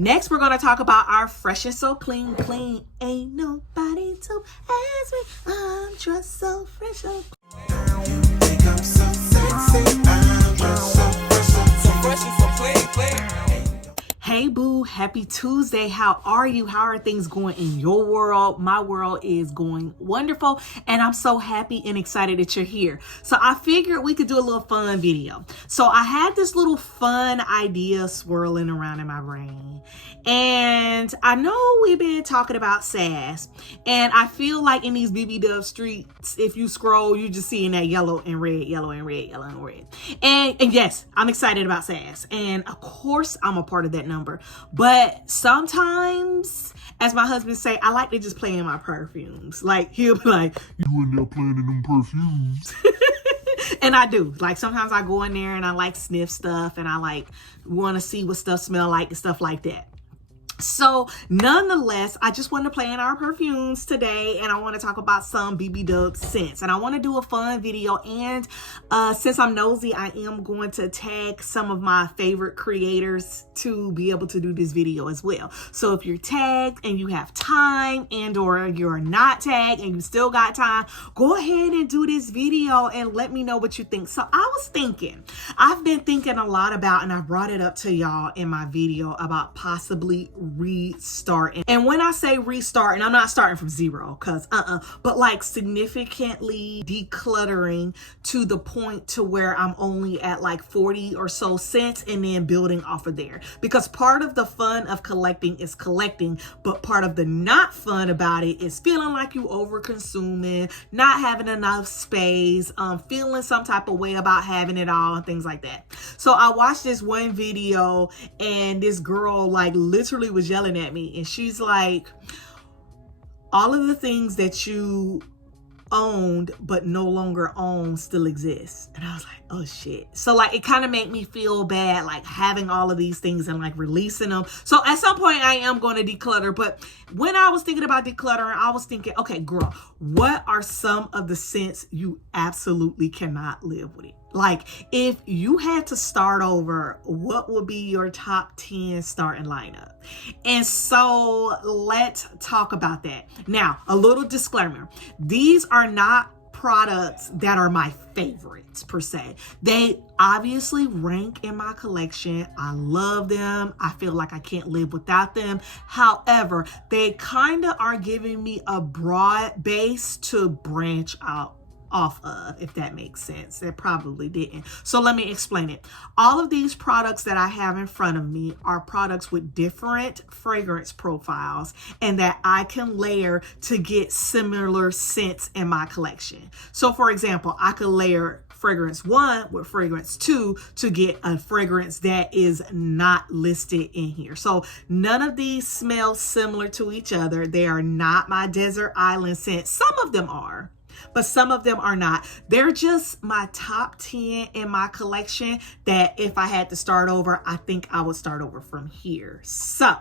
Next, we're going to talk about our Fresh and So Clean. Clean, ain't nobody to ask me. I'm just so fresh, so clean. You think I'm so sexy. I'm just so fresh, so fresh and so clean, clean. Hey boo, happy Tuesday. How are you? How are things going in your world? My world is going wonderful, and I'm so happy and excited that you're here. So I figured we could do a little fun video. So I had this little fun idea swirling around in my brain, and I know we've been talking about sass, and I feel like in these BBW streets, if you scroll, you just seeing that yellow and red, yellow and red, yellow and red. And yes, I'm excited about sass, and of course I'm a part of that number. But sometimes, as my husband say, I like to just play in my perfumes. Like, he'll be like, you in there playing in them perfumes? And I do. Like, sometimes I go in there and I like sniff stuff, and I like want to see what stuff smell like and stuff like that. So nonetheless, I just want to play in our perfumes today, and I want to talk about some BBW scents, and I want to do a fun video. And since I'm nosy, I am going to tag some of my favorite creators to be able to do this video as well. So if you're tagged and you have time, and or you're not tagged and you still got time, go ahead and do this video and let me know what you think. So I was thinking, I've been thinking a lot about, and I brought it up to y'all in my video about possibly restarting. And when I say restarting, I'm not starting from zero, because but like significantly decluttering to the point to where I'm only at like 40 or so scents, and then building off of there. Because part of the fun of collecting is collecting, but part of the not fun about it is feeling like you over consuming, not having enough space, feeling some type of way about having it all and things like that. So I watched this one video, and this girl like literally was yelling at me, and she's like, all of the things that you owned but no longer own still exists. And I was like, oh shit. So like it kind of made me feel bad, like having all of these things and like releasing them. So at some point I am going to declutter. But when I was thinking about decluttering, I was thinking, okay girl, what are some of the scents you absolutely cannot live with it? Like, if you had to start over, what would be your top 10 starting lineup? And so let's talk about that. Now, a little disclaimer. These are not products that are my favorites per se. They obviously rank in my collection. I love them. I feel like I can't live without them. However, they kind of are giving me a broad base to branch out off of, if that makes sense. It probably didn't. So let me explain it. All of these products that I have in front of me are products with different fragrance profiles, and that I can layer to get similar scents in my collection. So for example, I could layer fragrance 1 with fragrance 2 to get a fragrance that is not listed in here. So none of these smell similar to each other. They are not my desert island scents. Some of them are, but some of them are not. They're just my top 10 in my collection that if I had to start over, I think I would start over from here. So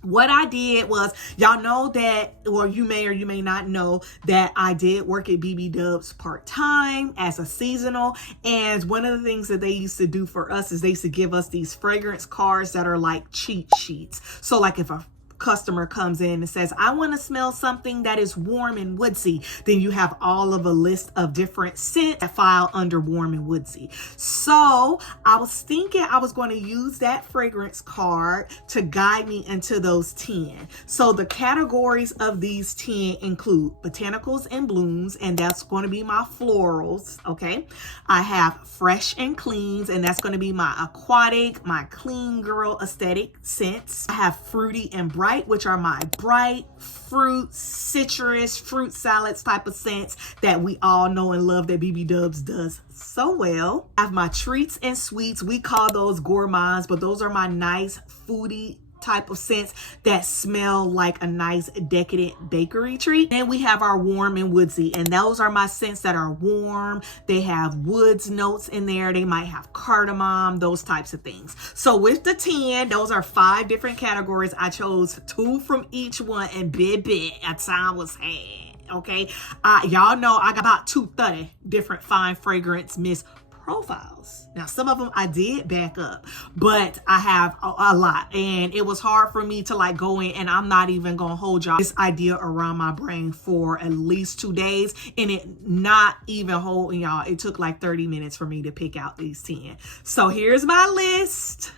what I did was, y'all know that, or you may or you may not know that I did work at BBW's part-time as a seasonal. And one of the things that they used to do for us is they used to give us these fragrance cards that are like cheat sheets. So like if a customer comes in and says, I want to smell something that is warm and woodsy, then you have all of a list of different scents that file under warm and woodsy. So I was thinking I was going to use that fragrance card to guide me into those 10. So the categories of these 10 include botanicals and blooms, and that's going to be my florals. Okay, I have fresh and cleans, and that's going to be my aquatic, my clean girl aesthetic scents. I have fruity and bright, which are my bright fruit, citrus, fruit salads type of scents that we all know and love that BBW does so well. I have my treats and sweets. We call those gourmands, but those are my nice foodie type of scents that smell like a nice decadent bakery treat. Then we have our warm and woodsy, and those are my scents that are warm. They have woods notes in there. They might have cardamom, those types of things. So with the 10, those are 5 different categories. I chose 2 from each one, and baby, a time was had. Okay, y'all know I got about 230 different fine fragrance mist profiles. Now, some of them I did back up, but I have a lot, and it was hard for me to like go in, and I'm not even gonna hold y'all this idea around my brain for at least 2 days, and it not even holding y'all. It took like 30 minutes for me to pick out these 10. So here's my list.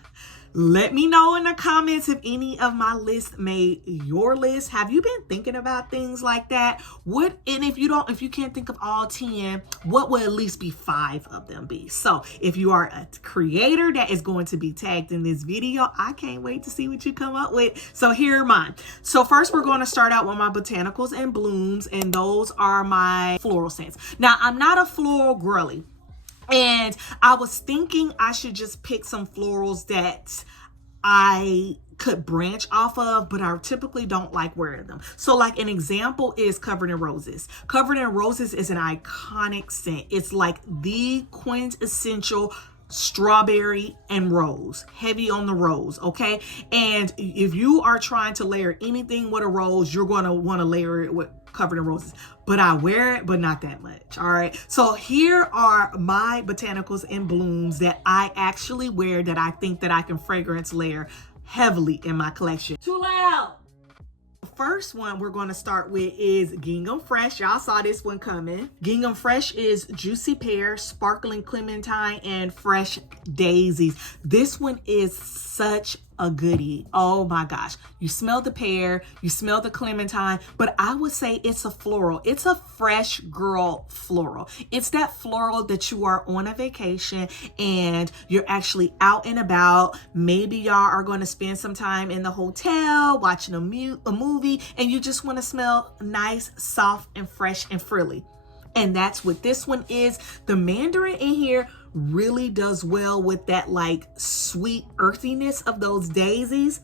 Let me know in the comments if any of my list made your list. Have you been thinking about things like that? And if you can't think of all 10, what would at least be 5 of them be? So if you are a creator that is going to be tagged in this video, I can't wait to see what you come up with. So here are mine. So first we're going to start out with my botanicals and blooms, and those are my floral scents. Now, I'm not a floral girly, and I was thinking I should just pick some florals that I could branch off of, but I typically don't like wearing them. So like an example is Covered in Roses. Covered in Roses is an iconic scent. It's like the quintessential strawberry and rose, heavy on the rose, okay? And if you are trying to layer anything with a rose, you're going to want to layer it with Covered in Roses. But I wear it, but not that much. All right. So here are my botanicals and blooms that I actually wear, that I think that I can fragrance layer heavily in my collection. Too loud. First one we're going to start with is Gingham Fresh. Y'all saw this one coming. Gingham Fresh is Juicy Pear, Sparkling Clementine, and Fresh Daisies. This one is such a goodie. Oh my gosh. You smell the pear, you smell the clementine, but I would say it's a floral. It's a fresh girl floral. It's that floral that you are on a vacation and you're actually out and about. Maybe y'all are going to spend some time in the hotel watching a movie, and you just want to smell nice, soft, and fresh and frilly. And that's what this one is. The mandarin in here really does well with that like sweet earthiness of those daisies.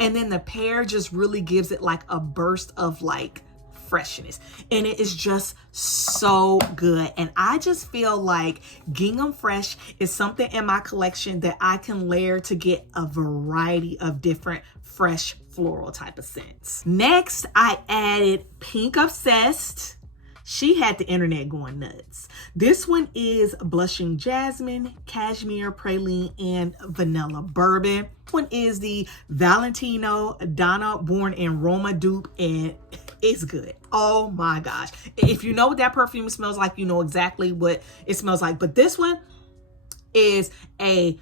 And then the pear just really gives it like a burst of like freshness. And it is just so good. And I just feel like Gingham Fresh is something in my collection that I can layer to get a variety of different fresh floral type of scents. Next, I added Pink Obsessed. She had the internet going nuts. This one is Blushing Jasmine, Cashmere Praline, and Vanilla Bourbon. This one is the Valentino Donna Born in Roma dupe, and it's good. Oh my gosh. If you know what that perfume smells like, you know exactly what it smells like. But this one is a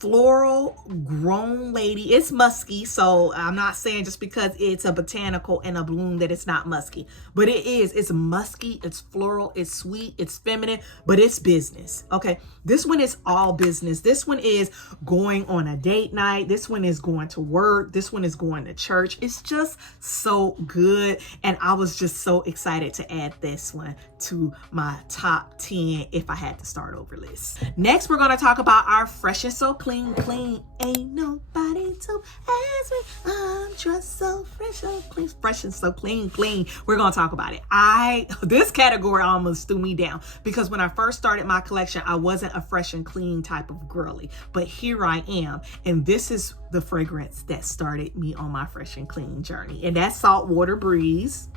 floral grown lady. It's musky, so I'm not saying just because it's a botanical and a bloom that it's not musky, but it is. It's musky, it's floral, it's sweet, it's feminine, but it's business. Okay, this one is all business. This one is going on a date night. This one is going to work. This one is going to church. It's just so good, and I was just so excited to add this one to my top 10 if I had to start over list. Next, we're going to talk about our Fresh and So Clean. Ain't nobody to ask me. I'm just so fresh, so clean, fresh and so clean. We're gonna talk about it. This category almost threw me down because when I first started my collection, I wasn't a fresh and clean type of girly, but here I am, and this is the fragrance that started me on my fresh and clean journey, and that's Saltwater Breeze.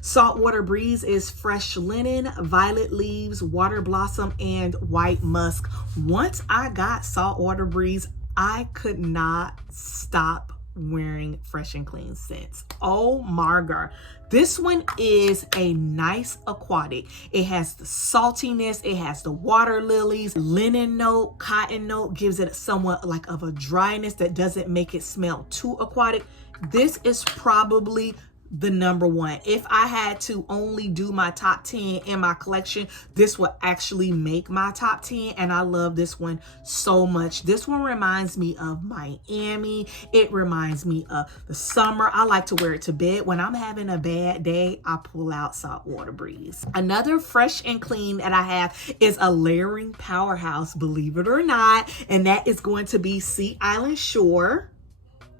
Saltwater Breeze is fresh linen, violet leaves, water blossom, and white musk. Once I got Saltwater Breeze, I could not stop wearing fresh and clean scents. Oh my God. This one is a nice aquatic. It has the saltiness, it has the water lilies, linen note, cotton note, gives it somewhat like of a dryness that doesn't make it smell too aquatic. This is probably the number one. If I had to only do my top 10 in my collection, this would actually make my top 10, and I love this one so much. This one reminds me of Miami. It reminds me of the summer. I like to wear it to bed. When I'm having a bad day, I pull out Saltwater Breeze. Another fresh and clean that I have is a layering powerhouse, believe it or not, and that is going to be Sea Island Shore.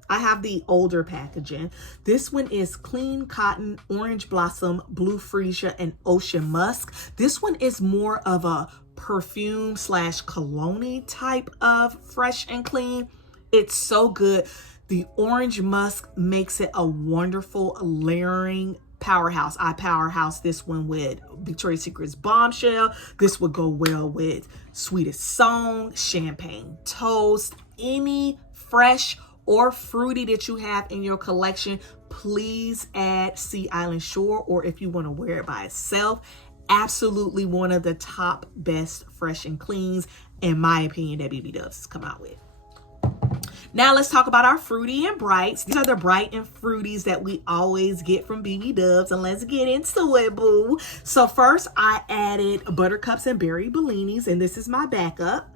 I have the older packaging. This one is Clean Cotton, Orange Blossom, Blue Freesia, and Ocean Musk. This one is more of a perfume slash cologne type of fresh and clean. It's so good. The orange musk makes it a wonderful layering powerhouse. I powerhouse this one with Victoria's Secret's Bombshell. This would go well with Sweetest Song, Champagne Toast, any fresh or fruity that you have in your collection. Please add Sea Island Shore, or if you want to wear it by itself, absolutely one of the top best fresh and cleans, in my opinion, that BBW has come out with. Now let's talk about our fruity and brights. These are the bright and fruities that we always get from BBW, and let's get into it, boo. So first I added Buttercups and Berry Bellinis, and this is my backup.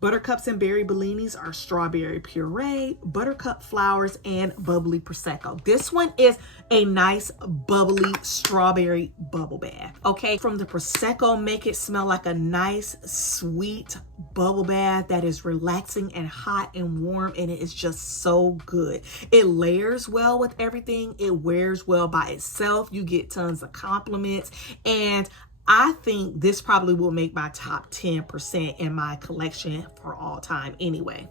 Buttercups and Berry Bellinis are strawberry puree, buttercup flowers, and bubbly Prosecco. This one is a nice bubbly strawberry bubble bath, okay? From the Prosecco, make it smell like a nice, sweet bubble bath that is relaxing and hot and warm, and it is just so good. It layers well with everything. It wears well by itself. You get tons of compliments, and I think this probably will make my top 10% in my collection for all time anyway.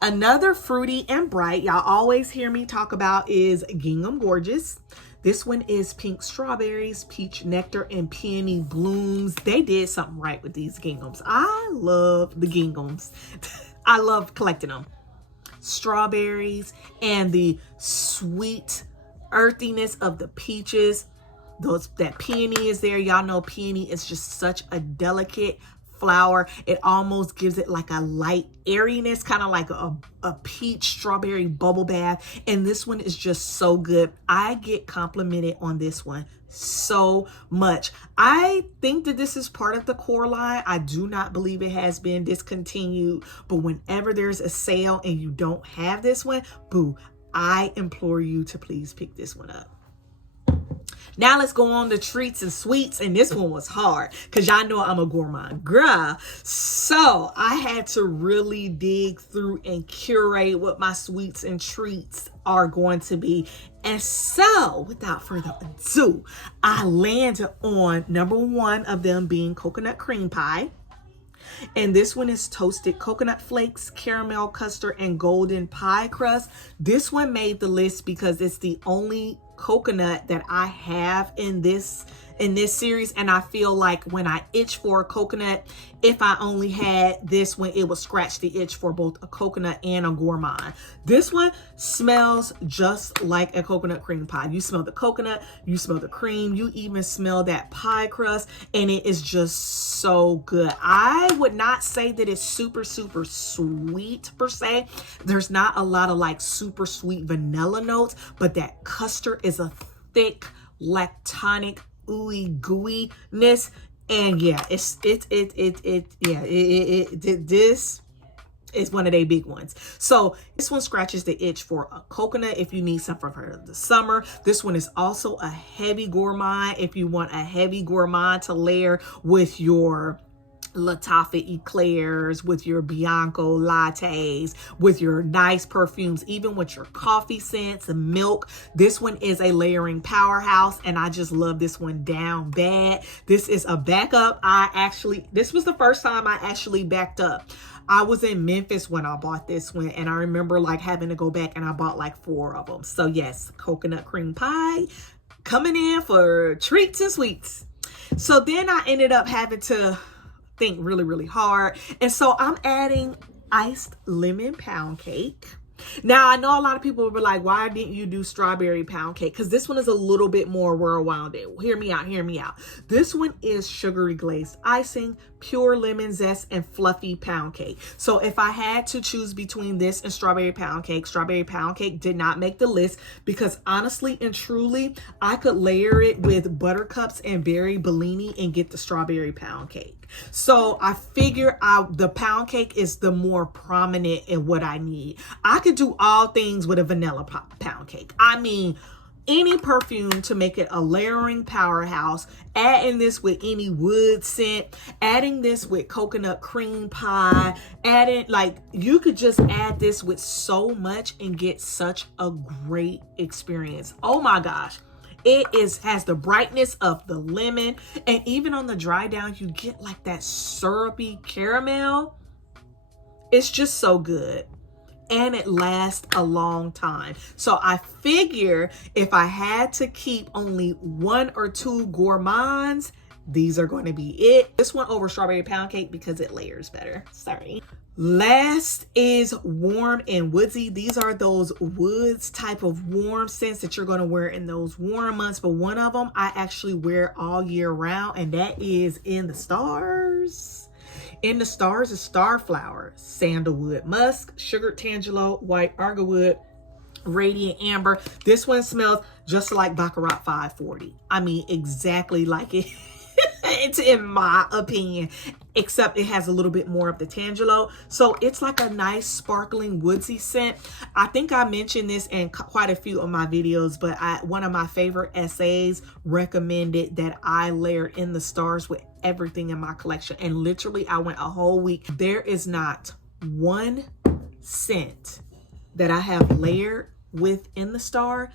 Another fruity and bright y'all always hear me talk about is Gingham Gorgeous. This one is pink strawberries, peach nectar, and peony blooms. They did something right with these ginghams. I love the ginghams. I love collecting them. Strawberries and the sweet earthiness of the peaches. That peony is there. Y'all know peony is just such a delicate flower. It almost gives it like a light airiness, kind of like a peach strawberry bubble bath. And this one is just so good. I get complimented on this one so much. I think that this is part of the core line. I do not believe it has been discontinued, but whenever there's a sale and you don't have this one, boo, I implore you to please pick this one up. Now let's go on to treats and sweets, and this one was hard because y'all know I'm a gourmand girl. So I had to really dig through and curate what my sweets and treats are going to be. And so without further ado, I landed on number one of them being coconut cream pie. And this one is toasted coconut flakes, caramel custard, and golden pie crust. This one made the list because it's the only coconut that I have in this series, and I feel like when I itch for a coconut, if I only had this one, it would scratch the itch for both a coconut and a gourmand. This one smells just like a coconut cream pie. You smell the coconut, you smell the cream, you even smell that pie crust, and it is just so good. I would not say that it's super sweet per se. There's not a lot of like super sweet vanilla notes, but that custard is a thick lactonic ooey gooey-ness, and yeah, this is one of their big ones. So this one scratches the itch for a coconut if you need something for the summer. This one is also a heavy gourmand if you want a heavy gourmand to layer with your Lattafa eclairs, with your Bianco lattes, with your nice perfumes, even with your coffee scents and milk. This one is a layering powerhouse, and I just love this one down bad. This is a backup. This was the first time I actually backed up. I was in Memphis when I bought this one, and I remember like having to go back, and I bought like 4 of them. So yes, coconut cream pie coming in for treats and sweets. So then I ended up having to think really hard, and so I'm adding iced lemon pound cake. Now I know a lot of people will be like, why didn't you do strawberry pound cake? Because this one is a little bit more well-rounded. Hear me out. This one is sugary glazed icing, pure lemon zest, and fluffy pound cake. So if I had to choose between this and strawberry pound cake did not make the list, because honestly and truly, I could layer it with buttercups and berry bellini and get the strawberry pound cake. So I figure out the pound cake is the more prominent in what I need. I could do all things with a vanilla pound cake. I mean, any perfume to make it a layering powerhouse, adding this with any wood scent, adding this with coconut cream pie, you could just add this with so much and get such a great experience. Oh my gosh. It has the brightness of the lemon, and even on the dry down, you get like that syrupy caramel. It's just so good. and it lasts a long time. So I figure if I had to keep only 1 or 2 gourmands, these are going to be it. This one over strawberry pound cake because it layers better. Sorry. Last is Warm and Woodsy. These are those woods type of warm scents that you're going to wear in those warm months. But one of them I actually wear all year round, and that is In the Stars. In the Stars is Starflower, Sandalwood Musk, Sugared Tangelo, White Argwood, Radiant Amber. This one smells just like Baccarat 540. I mean, exactly like it. It's in my opinion, except it has a little bit more of the tangelo. So it's like a nice sparkling woodsy scent. I think I mentioned this in quite a few of my videos, but one of my favorite essays recommended that I layered In the Stars with everything in my collection. And literally I went a whole week. There is not one scent that I have layered with In the Star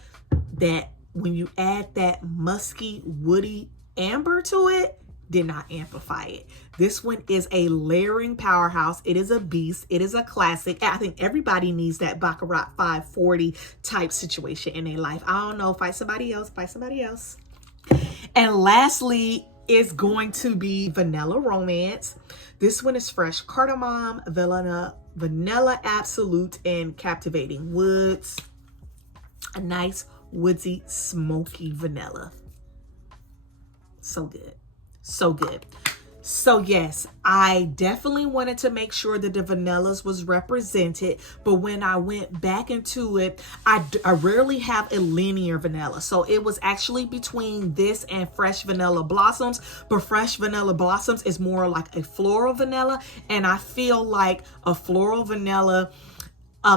that when you add that musky, woody amber to it, did not amplify it. This one is a layering powerhouse. It is a beast. It is a classic. I think everybody needs that Baccarat 540 type situation in their life. I don't know, fight somebody else, fight somebody else. And lastly is going to be Vanilla Romance. This one is fresh cardamom, vanilla absolute, and captivating woods. A nice woodsy smoky vanilla. So good. So good. So yes, I definitely wanted to make sure that the vanillas was represented, but when I went back into it, I rarely have a linear vanilla. So it was actually between this and Fresh Vanilla Blossoms, but Fresh Vanilla Blossoms is more like a floral vanilla, and I feel like a floral vanilla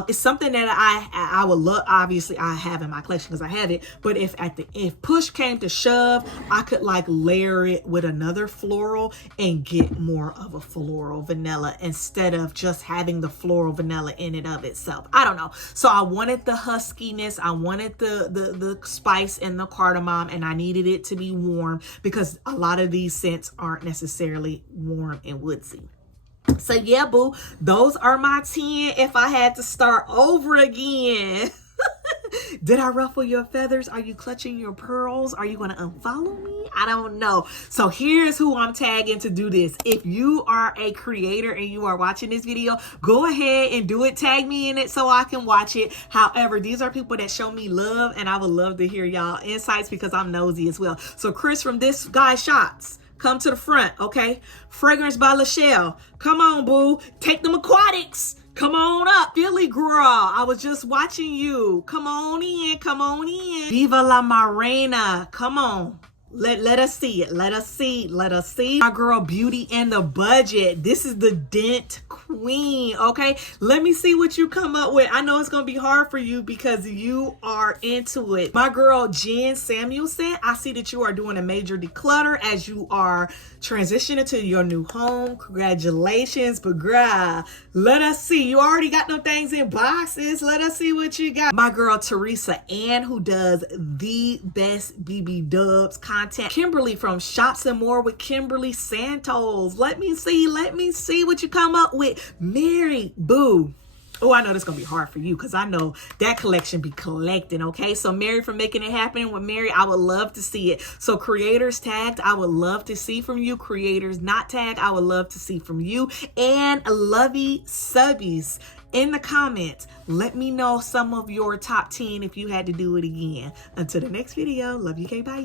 it's something that I would love. Obviously I have in my collection because I have it, but if push came to shove, I could like layer it with another floral and get more of a floral vanilla instead of just having the floral vanilla in and of itself. I don't know. So I wanted the huskiness, I wanted the spice and the cardamom, and I needed it to be warm because a lot of these scents aren't necessarily warm and woodsy. So yeah, boo, those are my 10 if I had to start over again. Did I ruffle your feathers? Are you clutching your pearls? Are you going to unfollow me? I don't know. So here's who I'm tagging to do this. If you are a creator and you are watching this video, go ahead and do it. Tag me in it so I can watch it. However, these are people that show me love, and I would love to hear y'all insights because I'm nosy as well. So Chris from This Guy Shots, come to the front, okay? Fragrance by Lachelle. Come on, boo. Take them aquatics. Come on up, Philly girl. I was just watching you. Come on in. Come on in. Viva la Morena. Come on. Let us see it. Let us see. Let us see. My girl, Beauty and the Budget. This is the Dent Queen, okay? Let me see what you come up with. I know it's going to be hard for you because you are into it. My girl, Jenn Samuelson, I see that you are doing a major declutter as you are transitioning to your new home. Congratulations, but girl, let us see. You already got them things in boxes. Let us see what you got. My girl, Theresa, who does the best BB Dubs content. Kimberly from Shops and More with Kimberly Santos. Let me see what you come up with. Mary, boo. Oh, I know this is going to be hard for you because I know that collection be collecting, okay? So Mary from Making It Happen with Mary, I would love to see it. So creators tagged, I would love to see from you. Creators not tagged, I would love to see from you. And Lovey Subbies, in the comments, let me know some of your top 10 if you had to do it again. Until the next video, love you, okay, bye.